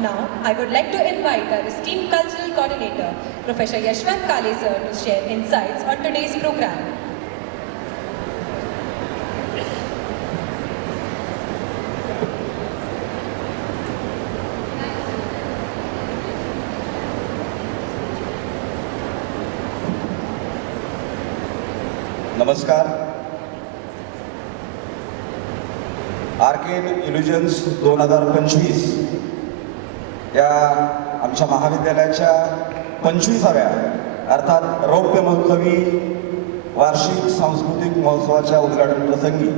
Now, I would like to invite our esteemed cultural coordinator, Professor Yashwant Kale sir, to share insights on today's program. नमस्कार. Arcane इल्युजन्स 2025 या आमच्या महाविद्यालयाच्या 25व्या अर्थात रौप्य महोत्सवी वार्षिक सांस्कृतिक महोत्सवाच्या उद्घाटन प्रसंगी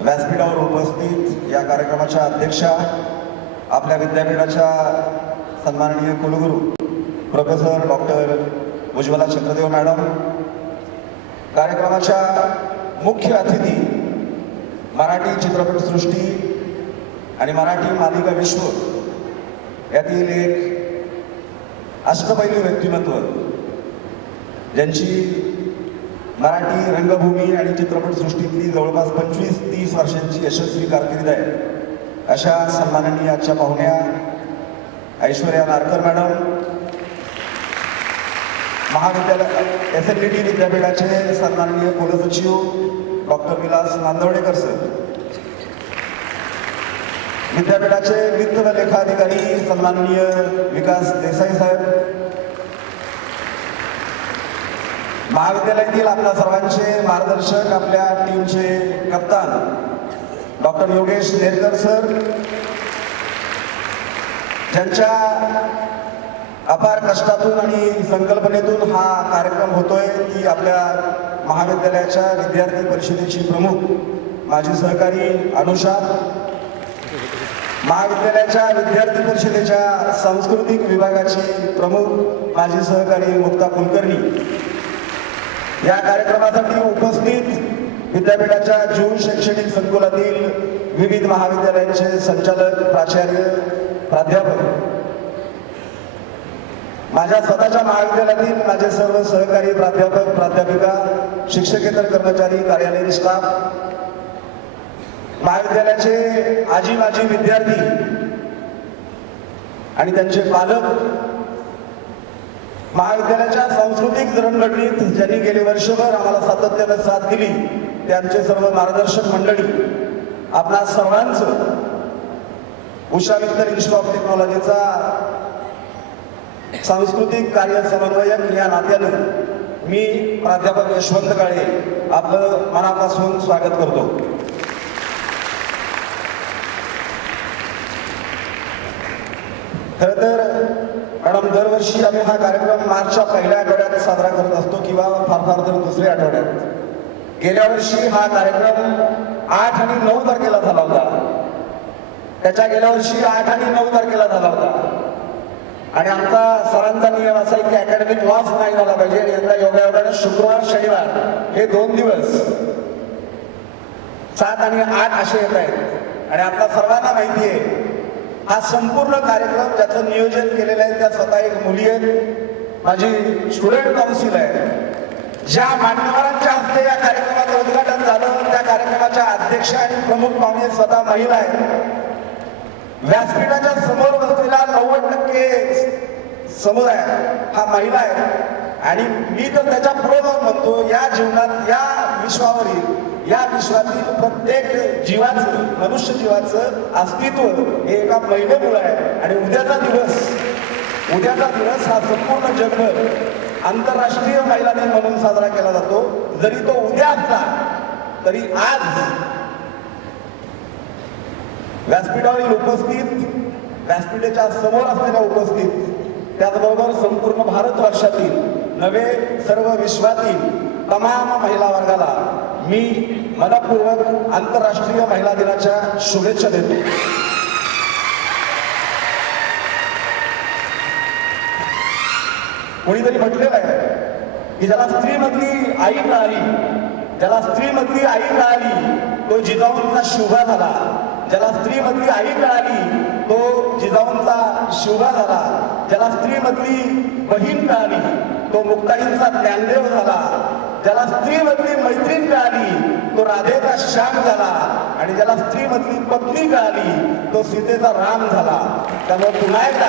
व्यासपीठावर उपस्थित या कार्यक्रमाच्या अध्यक्षा, आपल्या विद्यापीठाच्या सन्माननीय कुलगुरू professor doctor Ujjwala Chakradeo madam, कार्यक्रमाच्या मुख्य अतिथी, मराठी चित्रपटसृष्टी आणि मराठी मालिका विश्व यातील एक अष्टपैलू व्यक्तिमत्व, ज्यांची मराठी रंगभूमी आणि चित्रपटसृष्टीतली जवळपास 25-30 वर्षांची यशस्वी कारकीर्द आहे, अशा सन्माननीय आजच्या पाहुण्या ऐश्वर्या नारकर मॅडम, महाविद्यालय SNDT विद्यापीठाचे सन्माननीय कुलसचिव डॉक्टर विलास नांदवडेकर सर, विद्यापीठाचे वित्त व लेखाधिकारी सन्माननीय विकास देसाई साहेब, महाविद्यालयातील आपल्या सर्वांचे मार्गदर्शक, आपल्या टीमचे कप्तान डॉक्टर योगेश नेरकर सर, ज्यांच्या अपार कष्टातून आणि संकल्पनेतून हा कार्यक्रम होतोय, ती आपल्या महाविद्यालयाच्या विद्यार्थी परिषदेची प्रमुख माझी सहकारी अनुषा, महाविद्यालयाच्या विद्यार्थी परिषदेच्या सांस्कृतिक विभागाची प्रमुख माझी सहकारी मुक्ता कुलकर्णी, या कार्यक्रमासाठी उपस्थित विद्यापीठाच्या जून शैक्षणिक संकुलातील विविध महाविद्यालयांचे संचालक, प्राचार्य, प्राध्यापक, माझ्या स्वतःच्या महाविद्यालयातील माझे सर्व सहकारी प्राध्यापक, प्राध्यापिका, शिक्षकेतर कर्मचारी, कार्यालयीन स्टाफ, महाविद्यालयाचे आजी माजी विद्यार्थी आणि त्यांचे पालक, महाविद्यालयाच्या सांस्कृतिक जडणघडणीत ज्यांनी गेले वर्षभर आम्हाला सातत्याने साथ दिली, ते आमचे सर्व मार्गदर्शक मंडळी, आपणा सर्वांचं उषा विक्टर इन्स्टिट्यूट ऑफ टेक्नॉलॉजीचा सांस्कृतिक कार्य समन्वयक या नात्यानं मी प्राध्यापक यशवंत काळे आपलं मनापासून स्वागत करतो. खरं तर मॅडम, दरवर्षी आम्ही हा कार्यक्रम मार्चच्या पहिल्या आठवड्यात साजरा करत असतो किंवा फार फार तर दुसऱ्या आठवड्यात. गेल्या वर्षी हा कार्यक्रम 8 आणि 9 तारखेला झाला होता. त्याच्या गेल्या वर्षी 8 आणि 9 तारखेला झाला होता आणि आमचा सरांचा नियम असा आहे की अकॅडमिक लॉस नाही झाला पाहिजे, आणि यंदा योगायोगाने शुक्रवार शनिवार हे 2 दिवस 7 आणि 8 असे येत आहेत. आणि आपल्या सर्वांना माहिती आहे हा संपूर्ण कार्यक्रम ज्याचं नियोजन केलेलं आहे त्या स्वतः एक मुली आहेत, माझी स्टुडंट काउन्सिल आहे. ज्या मान्यवरांच्या हस्ते या कार्यक्रमाचं उद्घाटन झालं त्या कार्यक्रमाच्या अध्यक्षा आणि प्रमुख पाहुणे स्वतः महिला आहेत. व्यासपीठाच्या समोर बसलेला 90% समुदाय हा महिला आहे. आणि मी तर त्याच्या पुढे जाऊन म्हणतो, या जीवनात, या विश्वावरील, या विश्वातील प्रत्येक जीवाचं, मनुष्य जीवाचं अस्तित्व हे एका महिलेमुळे आहे. आणि उद्याचा दिवस हा संपूर्ण जगभर आंतरराष्ट्रीय महिला दिन म्हणून साजरा केला जातो. जरी तो उद्या असला तरी आज व्यासपीठावरील उपस्थित, व्यासपीठाच्या समोर असलेल्या उपस्थित, त्याचबरोबर संपूर्ण भारतवर्षातील नव्हे सर्व विश्वातील तमाम महिला वर्गाला मी मनपूर्वक आंतरराष्ट्रीय महिला दिनाच्या शुभेच्छा देतो. कोणीतरी म्हटलेलं आहे की ज्याला स्त्रीमधली आई मिळाली, ज्याला स्त्रीमधली आई मिळाली तो जिजाऊंचा शिवबा झाला, ज्याला स्त्रीमधली आई मिळाली तो जिजाऊंचा शिवबा झाला, ज्याला स्त्रीमधली बहीण मिळाली तो मुक्ताईंचा ज्ञानदेव झाला, ज्याला स्त्रीमधली मैत्रीण मिळाली तो राधेचा श्याम झाला, आणि ज्याला स्त्रीमधली पत्नी मिळाली तो सीतेचा राम झाला. त्यामुळे पुन्हा एकदा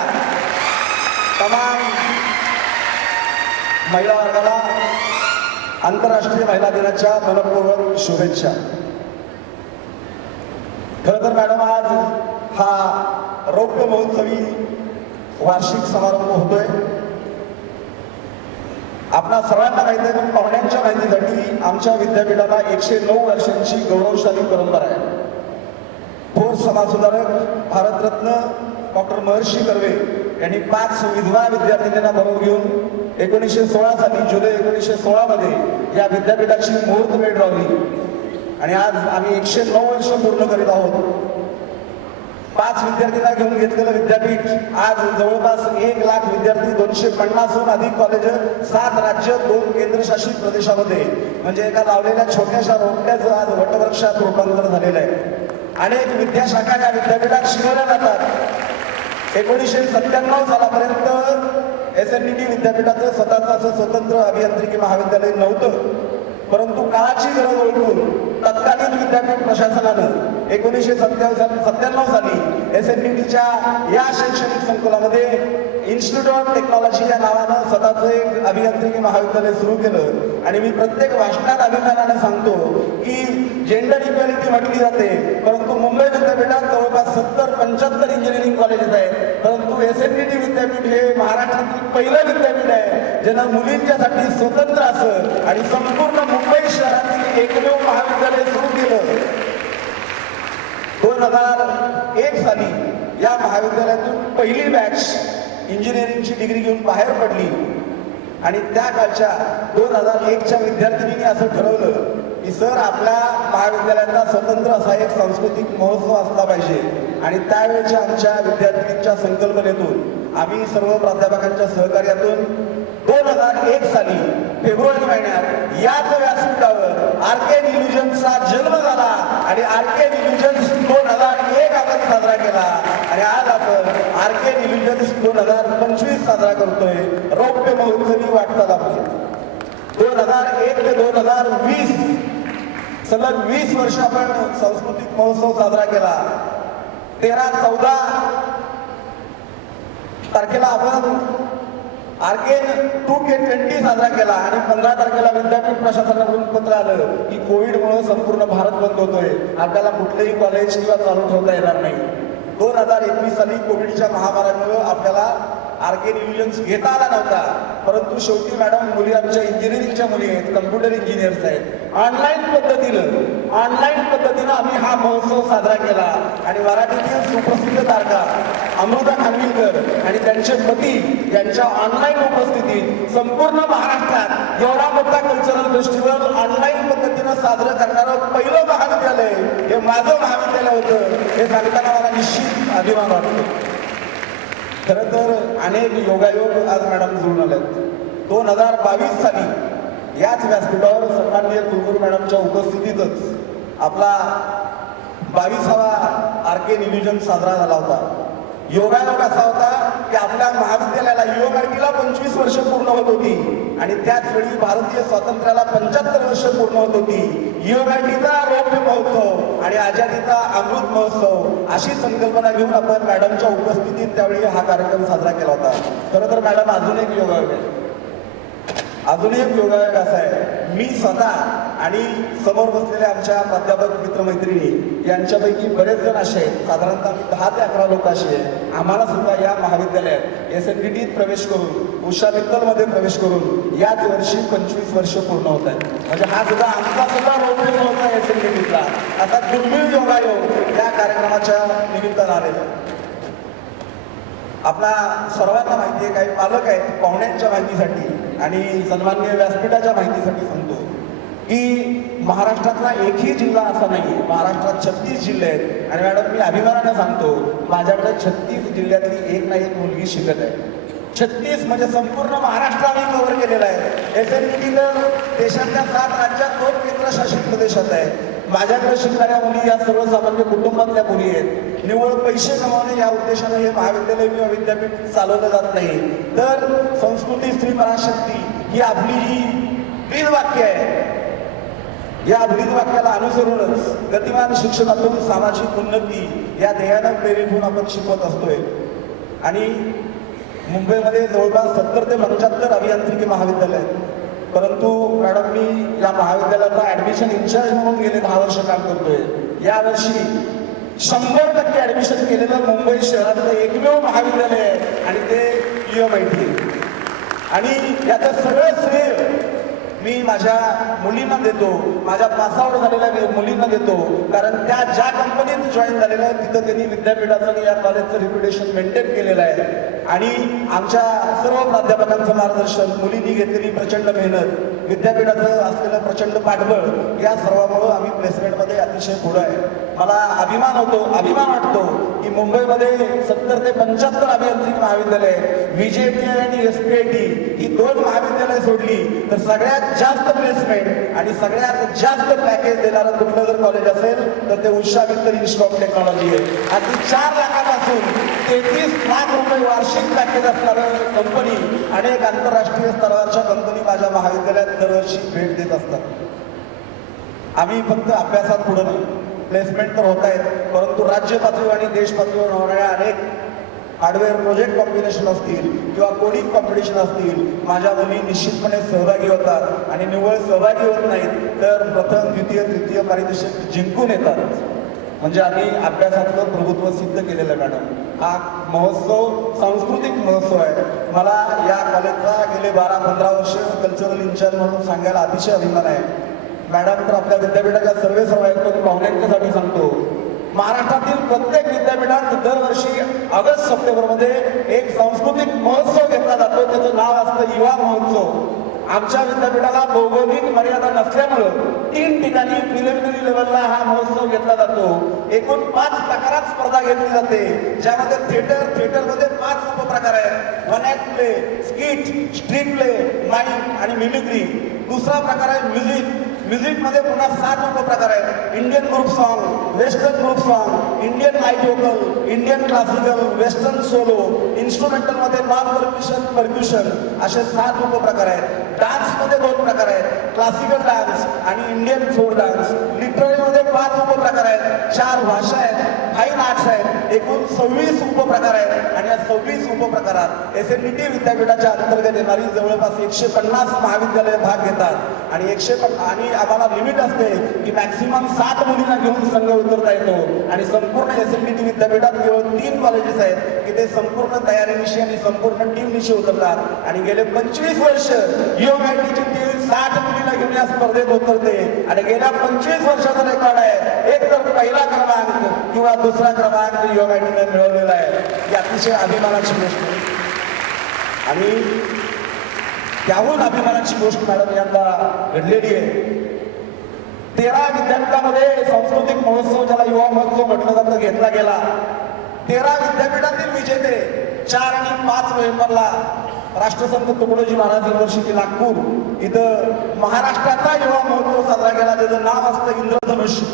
तमाम महिला वर्गाला आंतरराष्ट्रीय महिला दिनाच्या मनपूर्वक शुभेच्छा. खरं तर मॅडम आज हा रौप्य महोत्सवी वार्षिक समारंभ होतोय. आपणा सर्वांना माहिती आहे, पण पाहुण्यांच्या माहितीसाठी आमच्या विद्यापीठाला 109 वर्षांची गौरवशाली परंपरा आहे. थोर समाजसुधारक भारतरत्न डॉक्टर महर्षी कर्वे यांनी 5 विधवा विद्यार्थिनींना बरोबर घेऊन 1916 साली जुलै 1916 मध्ये या विद्यापीठाची मुहूर्तमेढ लावली, आणि आज आम्ही 109 वर्ष पूर्ण करीत आहोत. 5 विद्यार्थ्यांना घेऊन घेतलेलं विद्यापीठ आज जवळपास 1 लाख विद्यार्थी, 250हून अधिक कॉलेज, 7 राज्य, 2 केंद्रशासित प्रदेशामध्ये, म्हणजे एका लावलेल्या छोट्याशा रोपट्याचं आज वटवृक्षात रूपांतर झालेलं आहे. अनेक विद्याशाखा या विद्यापीठात शिकवल्या जातात. 1997 सालापर्यंत SNDT विद्यापीठाचं स्वतःचं असं स्वतंत्र अभियांत्रिकी महाविद्यालय नव्हतं, परंतु काळाची गरज ओळखून तत्कालीन विद्यापीठ प्रशासनानं 1997 साली SNDTच्या या शैक्षणिक संकुलामध्ये इन्स्टिट्यूट ऑफ टेक्नॉलॉजी या नावानं स्वतःचं एक अभियांत्रिकी महाविद्यालय सुरू केलं. आणि मी प्रत्येक भाषणात अभिमानाने सांगतो की जेंडर इक्वॅलिटी म्हटली जाते, परंतु मुंबई विद्यापीठात जवळपास 70-75 इंजिनिअरिंग कॉलेजेस आहेत, परंतु SNDT विद्यापीठ हे महाराष्ट्रातील पहिलं विद्यापीठ आहे ज्यानं मुलींच्यासाठी स्वतंत्र असं आणि संपूर्ण मुंबई शहरातील एकमेव महाविद्यालय सुरू केलं. 2001 साली या महाविद्यालयातून पहिली बॅच इंजिनिअरिंगची डिग्री घेऊन बाहेर पडली, आणि त्या काळच्या 2001च्या विद्यार्थिनींनी असं ठरवलं की सर, आपल्या महाविद्यालयाचा स्वतंत्र असा एक सांस्कृतिक महोत्सव असला पाहिजे. आणि त्यावेळेच्या आमच्या विद्यार्थिनींच्या संकल्पनेतून आम्ही सर्व प्राध्यापकांच्या सहकार्यातून 2001 साली फेब्रुवारी महिन्यात याच व्यासपीठावर आर्केड इल्युजन्सचा जन्म झाला, आणि आर्केड इल्युजन्स 2001 आपण साजरा केला, आणि आज आपण आर्केड इल्युजन्स 2025 साजरा करतोय. रौप्य महोत्सवी वाटचाल आपली 2001 ते 2020 सलग 20 वर्ष आपण सांस्कृतिक महोत्सव साजरा केला. 13-14 तारखेला आपण आर्केड 2K20 साजरा केला, आणि 15 तारखेला विद्यापीठ प्रशासनाकडून पत्र आलं की कोविडमुळे संपूर्ण भारत बंद होतोय, आपल्याला कुठलेही कॉलेज किंवा चालू ठेवता येणार नाही. 2021 साली कोविडच्या महामारीमुळे आपल्याला आर्केड इल्युजन्स घेता आला नव्हता, परंतु शेवटी मॅडम मुली आमच्या इंजिनिअरिंगच्या मुली आहेत, कम्प्युटर इंजिनियर्स आहेत, ऑनलाईन पद्धतीनं आम्ही हा महोत्सव साजरा केला. आणि मराठीतील सुप्रसिद्ध तारका अमृता खानविलकर आणि त्यांचे पती यांच्या ऑनलाईन उपस्थितीत संपूर्ण महाराष्ट्रात एवढा मोठा कल्चरल फेस्टिवल ऑनलाईन पद्धतीनं साजरं करणारं पहिलं महाविद्यालय हे माझं महाविद्यालय होतं, हे सांगताना मला निश्चित अभिमान वाटतो. खरं तर अनेक योगायोग आज मॅडम जुळून आल्यात. 2022 साली याच व्यासपीठावर सन्माननीय कुलगुरू मॅडमच्या उपस्थितीतच आपला 22वा आर्केड इल्युजन साजरा झाला होता. योगायोग असा होता की आपल्या महाविद्यालयाला युवकार्टीला 25 वर्ष पूर्ण होत होती, आणि त्याच वेळी भारतीय स्वातंत्र्याला 75 वर्ष पूर्ण होत होती. युवकार्टीचा रौप्य महोत्सव आणि आझादीचा अमृत महोत्सव अशी संकल्पना घेऊन आपण मॅडमच्या उपस्थितीत त्यावेळी हा कार्यक्रम साजरा केला होता. खरं तर मॅडम अजून एक योगायोग आहे, असा आहे, मी स्वतः आणि समोर बसलेले आमच्या प्राध्यापक मित्रमैत्रिणी यांच्यापैकी बरेच जण असे आहेत, साधारणतः 10 ते 11 लोक असे आहेत, आम्हाला सुद्धा या महाविद्यालयात SNDTत प्रवेश करून उषा मित्तलमध्ये प्रवेश करून याच वर्षी 25 वर्ष पूर्ण होत आहेत. म्हणजे हा सुद्धा आमचा सुद्धा रौप्य होता SNDTतला. आता दुर्मिळ योगायोग या कार्यक्रमाच्या निमित्तानं आलेला. आपला सर्वांना माहिती आहे, काही पालक आहेत, पाहुण्यांच्या माहितीसाठी आणि सन्माननीय व्यासपीठाच्या माहितीसाठी सांगतो की महाराष्ट्रातला एकही जिल्हा असा नाही, महाराष्ट्रात 36 जिल्हे आहेत. आणि मॅडम मी अभिमानाने सांगतो, माझ्याकडे 36 जिल्ह्यातली एक ना एक मुलगी शिकत आहे. 36 म्हणजे संपूर्ण महाराष्ट्र आम्ही कव्हर केलेला आहे. SNDT देशातल्या 7 राज्यात 2 केंद्रशासित प्रदेशात आहे. माझ्याकडे शिकणाऱ्या मुली या सर्वसामान्य कुटुंबातल्या मुली आहेत. निव्वळ पैसे कमावणे या उद्देशाने हे महाविद्यालय किंवा विद्यापीठ चालवलं जात नाही, तर संस्कृती, स्त्री पराशक्ती ही आपली जी ब्रीदवाक्य आहे. या ब्रीदवाक्याला अनुसरूनच गतिमान शिक्षणातून सामाजिक उन्नती या ध्येयानं प्रेरित होऊन आपण शिकवत असतोय. आणि मुंबईमध्ये जवळपास 70 ते 75 अभियांत्रिकी महाविद्यालय आहेत. परंतु मॅडम मी या महाविद्यालयाचा ऍडमिशन इन्चार्ज म्हणून गेले 10 वर्ष काम करतोय. यावर्षी 100% ऍडमिशन केलेलं मुंबई शहरातलं एकमेव महाविद्यालय आहे आणि ते UMIT. आणि याचं सगळं श्रेय मी माझ्या मुलींना देतो, माझ्या पासआउट झालेल्या मुलींना देतो. कारण त्या ज्या कंपनीत जॉईन झालेल्या आहेत तिथं त्यांनी विद्यापीठाचं आणि या कॉलेजचं रिप्युटेशन मेंटेन केलेलं आहे. आणि आमच्या सर्व प्राध्यापकांचं मार्गदर्शन, मुलींनी घेतलेली प्रचंड मेहनत, विद्यापीठाचं असलेलं प्रचंड पाठबळ या सर्वामुळं आम्ही प्लेसमेंटमध्ये अतिशय पुढं आहे. मला अभिमान वाटतो की मुंबईमध्ये 70 ते 75 अभियांत्रिकी महाविद्यालय आहेत. VJTI आणि SPIT ही 2 महाविद्यालय सोडली तर सगळ्यात जास्त प्लेसमेंट आणि सगळ्यात जास्त पॅकेज देणारं कुठलं जर कॉलेज असेल तर ते Usha Victor institute of technology आहे. अगदी 4 लाखापासून 33 लाख रुपये वार्षिक पॅकेज असणारं कंपनी, अनेक आंतरराष्ट्रीय स्तरावरच्या कंपनी माझ्या महाविद्यालयात दरवर्षी भेट देत असतात. आम्ही फक्त अभ्यासात पुढे नाही, प्लेसमेंट तर होत आहेत, परंतु राज्य पातळीवर आणि देश पातळीवर होणाऱ्या अनेक हार्डवेअर प्रोजेक्ट कॉम्बिनेशन असतील किंवा कोडिंग कॉम्पिटिशन असतील, माझ्या मुली निश्चितपणे सहभागी होतात. आणि निव्वळ सहभागी होत नाहीत तर प्रथम, द्वितीय, तृतीय पारितोषिक जिंकून येतात. म्हणजे आम्ही अभ्यासातलं प्रभुत्व सिद्ध केलेलं आहे. मॅडम, हा महोत्सव सांस्कृतिक महोत्सव आहे. मला या कॉलेजचा गेले 12-15 वर्ष कल्चरल इन्चार्ज म्हणून सांगायला अतिशय अभिमान आहे. मॅडम तर आपल्या विद्यापीठाच्या सर्व आहेत, पण पाहुण्यांच्यासाठी सांगतो, महाराष्ट्रातील प्रत्येक विद्यापीठात दरवर्षी ऑगस्ट-सप्टेंबरमध्ये एक सांस्कृतिक महोत्सव घेतला जातो. त्याचं नाव असतं युवा महोत्सव. आमच्या विद्यापीठाला भौगोलिक मर्यादा नसल्यामुळं 3 ठिकाणी प्रिलिमिनरी लेवलला हा महोत्सव घेतला जातो. एकूण 5 प्रकारात स्पर्धा घेतली जाते, ज्यामध्ये थिएटरमध्ये 5 उपप्रकार आहेत. 1 act play, skit, street play, mime आणि मिमिक्री. दुसरा प्रकार आहे म्युझिकमध्ये पुन्हा 7 उपप्रकार आहेत. Indian group song, western group song, Indian light vocal, Indian classical, western solo, इन्स्ट्रुमेंटलमध्ये नॉन परक्युशन असे 7 उपप्रकार आहेत. डान्समध्ये 2 प्रकार आहेत, क्लासिकल डान्स आणि इंडियन फोक डान्स. लिटररीमध्ये 5 उपप्रकार आहेत, 4 भाषा आहेत, फाईन आर्ट्स आहेत. एकूण 26 उपप्रकार आहेत. आणि या 26 उपप्रकारात SNDT विद्यापीठाच्या अंतर्गत येणारी जवळपास 150 महाविद्यालय भाग घेतात. आणि आम्हाला लिमिट असते की मॅक्सिमम 7 मुलींना घेऊन संघ उतरता येतो. आणि संपूर्ण SNDT विद्यापीठात केवळ 3 कॉलेजेस आहेत की ते संपूर्ण तयारीनिशी आणि संपूर्ण टीमनिशी उतरतात. आणि गेले 25 वर्ष UMITची टीम 60 मुलींना घेऊन या स्पर्धेत उतरते. आणि गेल्या 25 वर्षाचा रेकॉर्ड आहे, एक तर पहिला क्रमांक किंवा दुसरा क्रमांक UMITने मिळवलेला आहे. ही अतिशय अभिमानाची गोष्ट आहे. आणि त्याहून अभिमानाची गोष्ट मॅडम यंदा घडलेली आहे. 13 विद्यापीठामध्ये सांस्कृतिक महोत्सव, ज्याला युवा महोत्सव म्हटलं जातं, घेतला गेला. 13 विद्यापीठातील विजेते 4 आणि 5 नोव्हेंबरला राष्ट्रसंत तुकडोजी महाराज युनिव्हर्सिटी नागपूर इथं महाराष्ट्राचा युवा महोत्सव साजरा केला. त्याचं नाव असतं इंद्रधनुष्य.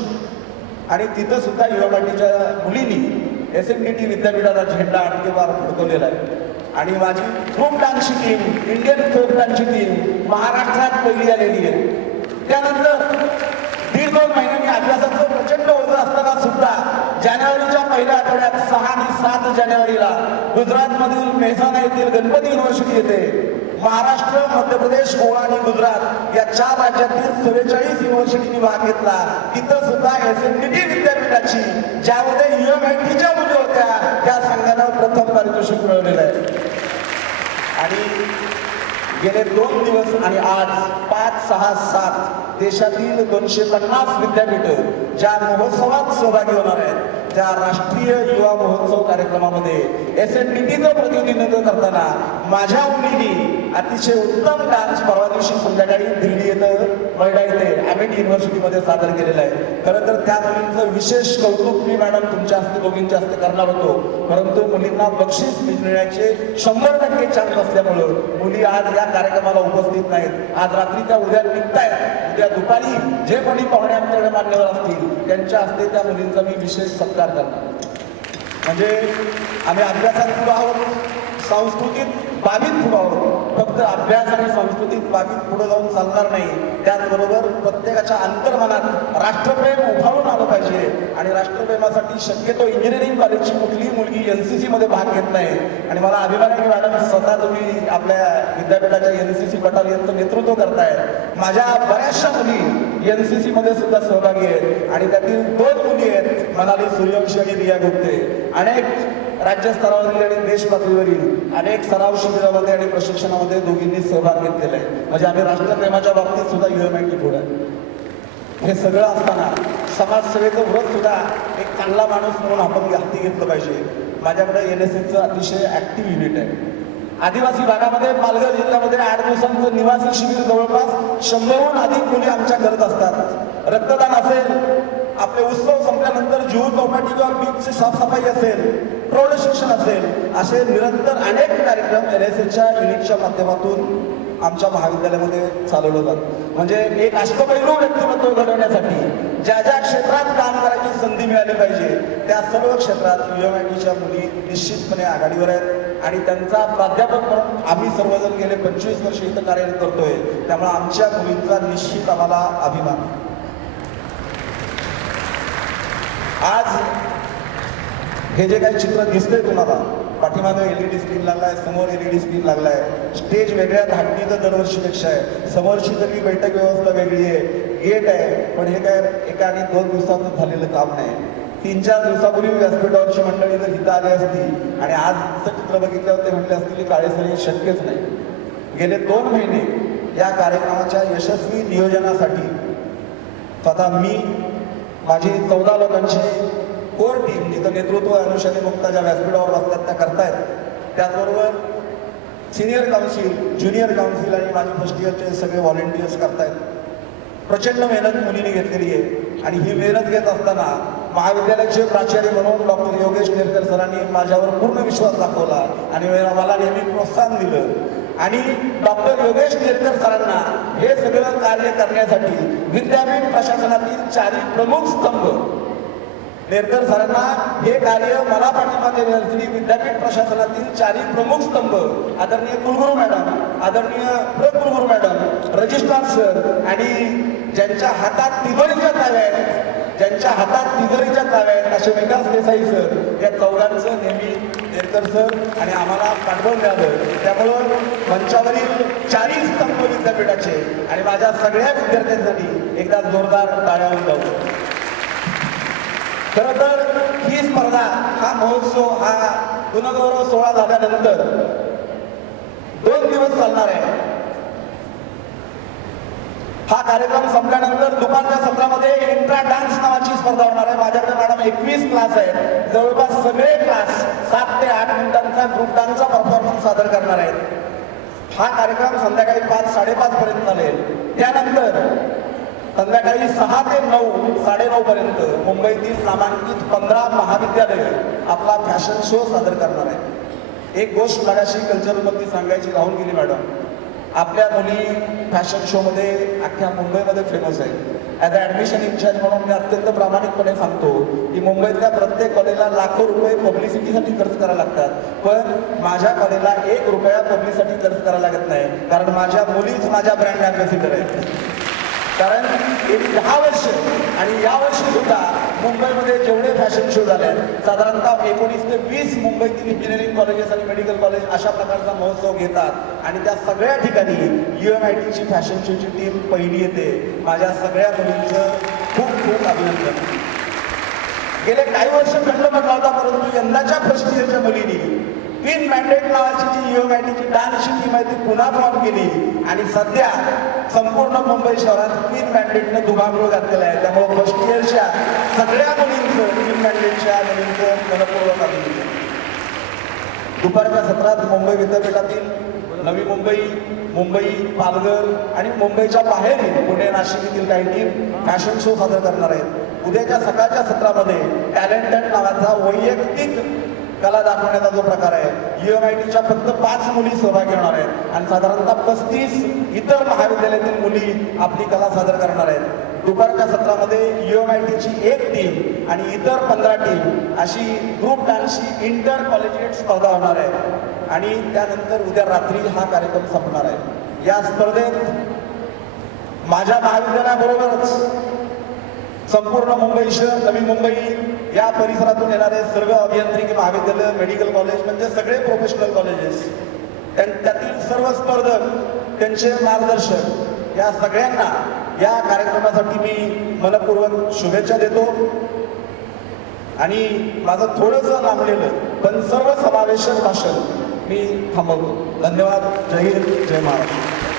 आणि तिथं सुद्धा UMITच्या मुलींनी SNDT विद्यापीठाचा झेंडा आणखीवार फडकवलेला आहे. आणि माझी फोक डान्सची टीम, इंडियन फोक डान्सची टीम महाराष्ट्रात पहिली आलेली आहे. त्यानंतर 1.5-2 महिन्यांनी अभ्यासाचं प्रचंड ओझं असताना सुद्धा जानेवारीच्या पहिल्या आठवड्यात 6 आणि 7 जानेवारीला गुजरातमधील मेहसाणा येथील गणपती युनिव्हर्सिटी येथे महाराष्ट्र, मध्य प्रदेश, गोवा आणि गुजरात या 4 राज्यातील 44 युनिव्हर्सिटींनी भाग घेतला. तिथं सुद्धा SNDT विद्यापीठाची, ज्यामध्ये UMITच्या मुली होत्या, त्या संघानं प्रथम पारितोषिक मिळवलेलं आहे. आणि गेले 2 दिवस आणि आज 5, 6, 7 देशातील 250 विद्यापीठं ज्या महोत्सवात सहभागी होणार आहेत, त्या राष्ट्रीय युवा महोत्सव कार्यक्रमामध्ये SNDTचं प्रतिनिधित्व करताना माझ्या मुलींनी अतिशय उत्तम डान्स परवा दिवशी संध्याकाळी दिल्ली येथे नोएडा येथे अमिटी युनिव्हर्सिटीमध्ये सादर केलेला आहे. खरं तर त्या मुलींचं विशेष कौतुक मी मॅडम तुमच्या हस्ते, दोघींच्या हस्ते करणार होतो, परंतु मुलींना बक्षीस मिळण्याचे 100% चान्स असल्यामुळं मुली आज या कार्यक्रमाला उपस्थित नाहीत. आज रात्रीच्या उद्या निघतायत. उद्या दुपारी जे कोणी पाहुणे आमच्याकडे मान्यवर असतील त्यांच्या हस्ते त्या मुलींचा मी विशेष सत्कार करणार. म्हणजे आम्ही अभ्यासात पुढे आहोत, सांस्कृतिक बाबीत पुढे आहोत. फक्त अभ्यास आणि सांस्कृतिक बाबीत पुढे जाऊन चालणार नाही. त्याचबरोबर प्रत्येकाच्या अंतर्मनात राष्ट्रप्रेम उफाळून आलं पाहिजे आणि राष्ट्रप्रेमासाठी शक्यतो इंजिनिअरिंग कॉलेजची कुठलीही मुलगी NCC मध्ये भाग घेत नाही. आणि मला अभिमान आहे की मॅडम स्वतः तुम्ही आपल्या विद्यापीठाच्या NCC बटालियनचं नेतृत्व करताय. माझ्या बऱ्याचशा मुली NCC मध्ये सुद्धा सहभागी आहेत आणि त्यातील 2 मुली आहेत, मनाली सूर्यवंशी आणि रिया गुप्ते. अनेक राज्यस्तरावरील आणि देश पातळीवरील अनेक सराव शिबिरामध्ये आणि प्रशिक्षणामध्ये दोघींनी सहभाग घेतलेला आहे. म्हणजे आम्ही राष्ट्रप्रेमाच्या बाबतीत सुद्धा UMIT पुढे आहे. हे सगळं असताना समाजसेवेचं व्रत सुद्धा एक चांगला माणूस म्हणून आपण हाती घेतलं पाहिजे. माझ्याकडे NSSचं अतिशय ऍक्टिव्ह युनिट आहे. आदिवासी भागामध्ये पालघर जिल्ह्यामध्ये 8 दिवसांचं निवासी शिबिर जवळपास 100हून अधिक मुली आमच्या करत असतात. रक्तदान असेल, आपले उत्सव संपल्यानंतर जुहू चौपाटी किंवा बीचची साफसफाई असेल, प्रौढ शिक्षण असेल, असे निरंतर अनेक कार्यक्रम NSSच्या युनिटच्या माध्यमातून आमच्या महाविद्यालयामध्ये चालवलं जातं. म्हणजे एक अष्टपैलू व्यक्तिमत्व घडवण्यासाठी ज्या ज्या क्षेत्रात काम करायची संधी मिळाली पाहिजे त्या सर्व क्षेत्रात UMITच्या मुली निश्चितपणे आघाडीवर आहेत आणि त्यांचा प्राध्यापक म्हणून आम्ही सर्वजण गेले 25 वर्ष इथं कार्यरत करतोय. त्यामुळे आमच्या मुलींचा निश्चित आम्हाला अभिमान. आज हे जे काही चित्र दिसतंय तुम्हाला, पाठीमागे LED स्क्रीन लागलाय, समोर LED स्क्रीन लागलाय, स्टेज वेगळ्या धाटणीचं दरवर्षीपेक्षा आहे, समोरची तरी बैठक व्यवस्था वेगळी आहे, गेट आहे. पण हे काय एका आणि 2 दिवसातच झालेलं काम नाही. 3-4 दिवसापूर्वी व्यासपीठावरची मंडळी जर इथं आली असती आणि आजचं चित्र बघितल्यावर ते म्हटले असतील की काळेसर शक्यच नाही. गेले 2 महिने या कार्यक्रमाच्या यशस्वी नियोजनासाठी स्वतः मी, माझी 14 लोकांची कोर टीम, जिथं नेतृत्व अनुषंगाने मुक्ता ज्या व्यासपीठावर बसतात त्या करतायत, त्याचबरोबर सिनियर काउन्सिल, ज्युनियर काउन्सिल आणि माझे फर्स्ट इयरचे सगळे व्हॉलेंटियर्स करतायत. प्रचंड मेहनत मुलीने घेतलेली आहे आणि ही मेहनत घेत असताना महाविद्यालयाचे प्राचार्य म्हणून डॉक्टर योगेश नेरकर सरांनी माझ्यावर पूर्ण विश्वास दाखवला आणि मला नेहमी प्रोत्साहन दिलं. आणि डॉक्टर योगेश नेरकर सरांना हे सगळं कार्य करण्यासाठी विद्यापीठ प्रशासनातील 4 प्रमुख स्तंभ, नेरकर सरांना हे कार्य मला पाठिंबा देण्यासाठी विद्यापीठ प्रशासनातील 4 प्रमुख स्तंभ आदरणीय कुलगुरू मॅडम, आदरणीय कुलगुरू मॅडम, रजिस्ट्रार सर आणि ज्यांच्या हातात तिजोरीच्या चाव्या आहेत, असे विकास देसाई सर, या 4घांचं नेहमी नेरकर सर आणि आम्हाला पाठबळ मिळालं. त्यामुळं मंचावरील 4 स्तंभ विद्यापीठाचे आणि माझ्या सगळ्या विद्यार्थ्यांसाठी एकदा जोरदार टाळ्या होऊन जाऊ. खरं तर ही स्पर्धा, हा महोत्सव, हा गुणगौरव सोहळा झाल्यानंतर 2 दिवस चालणार आहे. हा कार्यक्रम संपल्यानंतर दुपारच्या सत्रामध्ये इंट्रा डान्स नावाची स्पर्धा होणार आहे. माझ्याकडे मॅडम 21 क्लास आहेत. जवळपास सगळे क्लास 7 ते 8 मिनिटांचा ग्रुप डान्सचा परफॉर्मन्स सादर करणार आहेत. हा कार्यक्रम संध्याकाळी 5-5:30 पर्यंत चालेल. त्यानंतर संध्याकाळी 6 ते 9, 9:30 पर्यंत मुंबईतील नामांकित 15 महाविद्यालय आपला फॅशन शो सादर करणार आहे. एक गोष्ट मगाशी कल्चरमधली सांगायची राहून गेली मॅडम, आपल्या मुली फॅशन शोमध्ये अख्ख्या मुंबईमध्ये फेमस आहे. ॲज अ ॲडमिशन इन्चार्ज म्हणून मी अत्यंत प्रामाणिकपणे सांगतो की मुंबईतल्या प्रत्येक कॉलेजला लाखो रुपये पब्लिसिटीसाठी खर्च करायला लागतात, पण माझ्या कॉलेजला 1 रुपया पब्लिसिटी खर्च करायला लागत नाही, कारण माझ्या मुलीच माझ्या ब्रँड ॲम्बॅसिडर आहेत. कारण गेली 10 वर्ष आणि या वर्षी सुद्धा मुंबईमध्ये जेवढे फॅशन शो झाले आहेत, साधारणतः 19 ते 20 मुंबईतील इंजिनिअरिंग कॉलेजेस आणि मेडिकल कॉलेज अशा प्रकारचा महोत्सव घेतात आणि त्या सगळ्या ठिकाणी UMITची फॅशन शोची टीम पहिली येते. माझ्या सगळ्या मुलींचं खूप खूप अभिनंदन. गेले काही वर्ष खंड पडला होता, परंतु यंदाच्या फर्स्ट इयरच्या मुलींनी क्वीन मॅन्डेट नावाची जी UMITची डान्सची टीम आहे ती पुन्हा फॉर्म केली आणि सध्या संपूर्ण मुंबई शहरात क्वीन मॅन्डेटने धुमाकूळ घातलेला आहे. त्यामुळे फर्स्ट इयरच्या सगळ्या मुलींचं, क्वीन मॅन्डेटच्या मुलींचं मनपूर्वक अभिनंदन. दुपारच्या सत्रात मुंबई विद्यापीठातील नवी मुंबई, मुंबई, पालघर आणि मुंबईच्या बाहेरील पुणे, नाशिक येथील काही टीम फॅशन शो सादर करणार आहेत. उद्याच्या सकाळच्या सत्रामध्ये टॅलेंटेड नावाचा वैयक्तिक कला दाखवण्याचा जो प्रकार आहे, UMITच्या फक्त 5 मुली सहभागी होणार आहेत आणि साधारणतः 35 इतर महाविद्यालयातील मुली आपली कला सादर करणार आहेत. दुपारच्या सत्रामध्ये UMITची एक टीम आणि इतर 15 टीम अशी ग्रुप डान्सची इंटर कॉलेजिएट स्पर्धा होणार आहे आणि त्यानंतर उद्या रात्री हा कार्यक्रम संपणार आहे. या स्पर्धेत माझ्या महाविद्यालयाबरोबरच संपूर्ण मुंबई शहर, नवी मुंबई या परिसरातून येणारे सर्व अभियांत्रिकी महाविद्यालय, मेडिकल कॉलेज म्हणजे सगळे प्रोफेशनल कॉलेजेस, त्यातील सर्व स्पर्धक, त्यांचे मार्गदर्शक या सगळ्यांना या कार्यक्रमासाठी मी मनपूर्वक शुभेच्छा देतो. आणि माझं थोडंसं लांबलेलं पण सर्व समावेशक भाषण मी थांबवतो. धन्यवाद. जय हिंद, जय महाराष्ट्र.